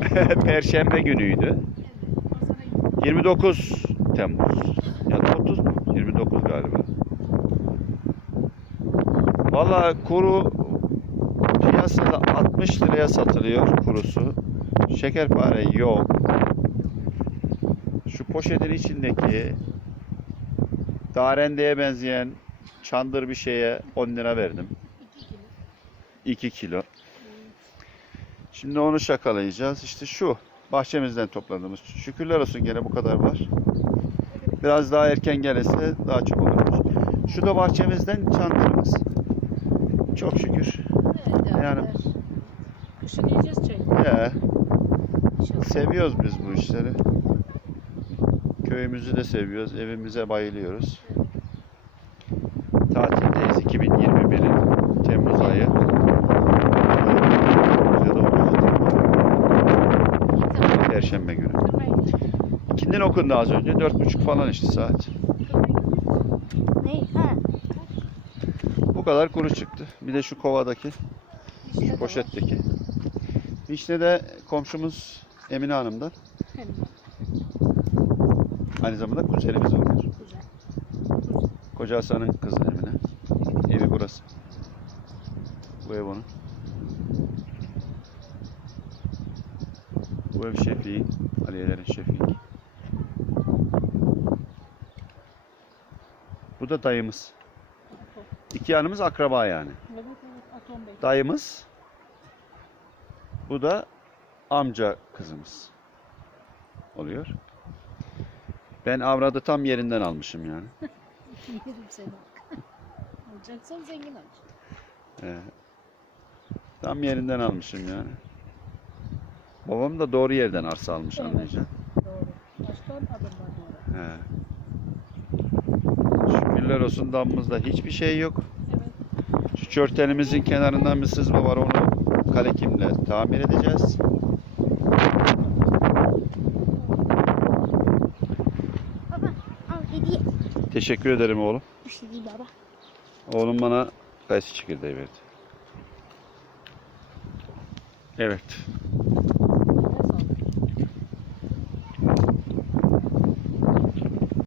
Perşembe günüydü. Evet. Pazara gittim. 29 Temmuz. Ya da 30 mu? 29 galiba. Valla kuru piyasada 60 liraya satılıyor kurusu. Şekerpare yok. Şu poşetin içindeki darendeye benzeyen çandır bir şeye 10 lira verdim. 2 kilo. 2 kilo. Şimdi onu şakalayacağız. İşte şu bahçemizden topladığımız. Şükürler olsun gene bu kadar var. Biraz daha erken gelirse daha çok olurmuş. Şu da bahçemizden çandırımız. Çok şükür. Evet, Yani-. Kışın yiyeceğiz çay. He, İnşallah. seviyoruz biz bu işleri. Köyümüzü de seviyoruz. Evimize bayılıyoruz. Tatildeyiz 2021'in Temmuz ayı. Ya da 30 Temmuz. İkindin okundu az önce. Dört buçuk falan işte saat. Ne? Ha. Bu kadar kuru çıktı. Bir de şu kovadaki, şu poşetteki. Vişne de komşumuz Emine Hanım'dan. Aynı zamanda kuzenimiz oluyor. Koca Hasan'ın kızı Emine. Evi burası. Bu ev onun. Bu ev Şefik'in. Aliyelerin Şefik'in. Bu da dayımız. İki yanımız akraba yani. Dayımız. Bu da amca kızımız oluyor. Ben avradı tam yerinden almışım yani. Yerim seni. Alacaksan zengin al. Ee, tam yerinden almışım yani. Babam da doğru yerden arsa almış Evet. anlayacaksın. Doğru. Baştan adım var doğru. He. Şükürler olsun damımızda hiçbir şey yok. Evet. Şu çörtelimizin kenarından bir sızma var onu kalekimle tamir edeceğiz. Baba al hediye. Teşekkür ederim oğlum. Bir şey baba. Oğlum bana kayısı çekirdeği verdi. Evet.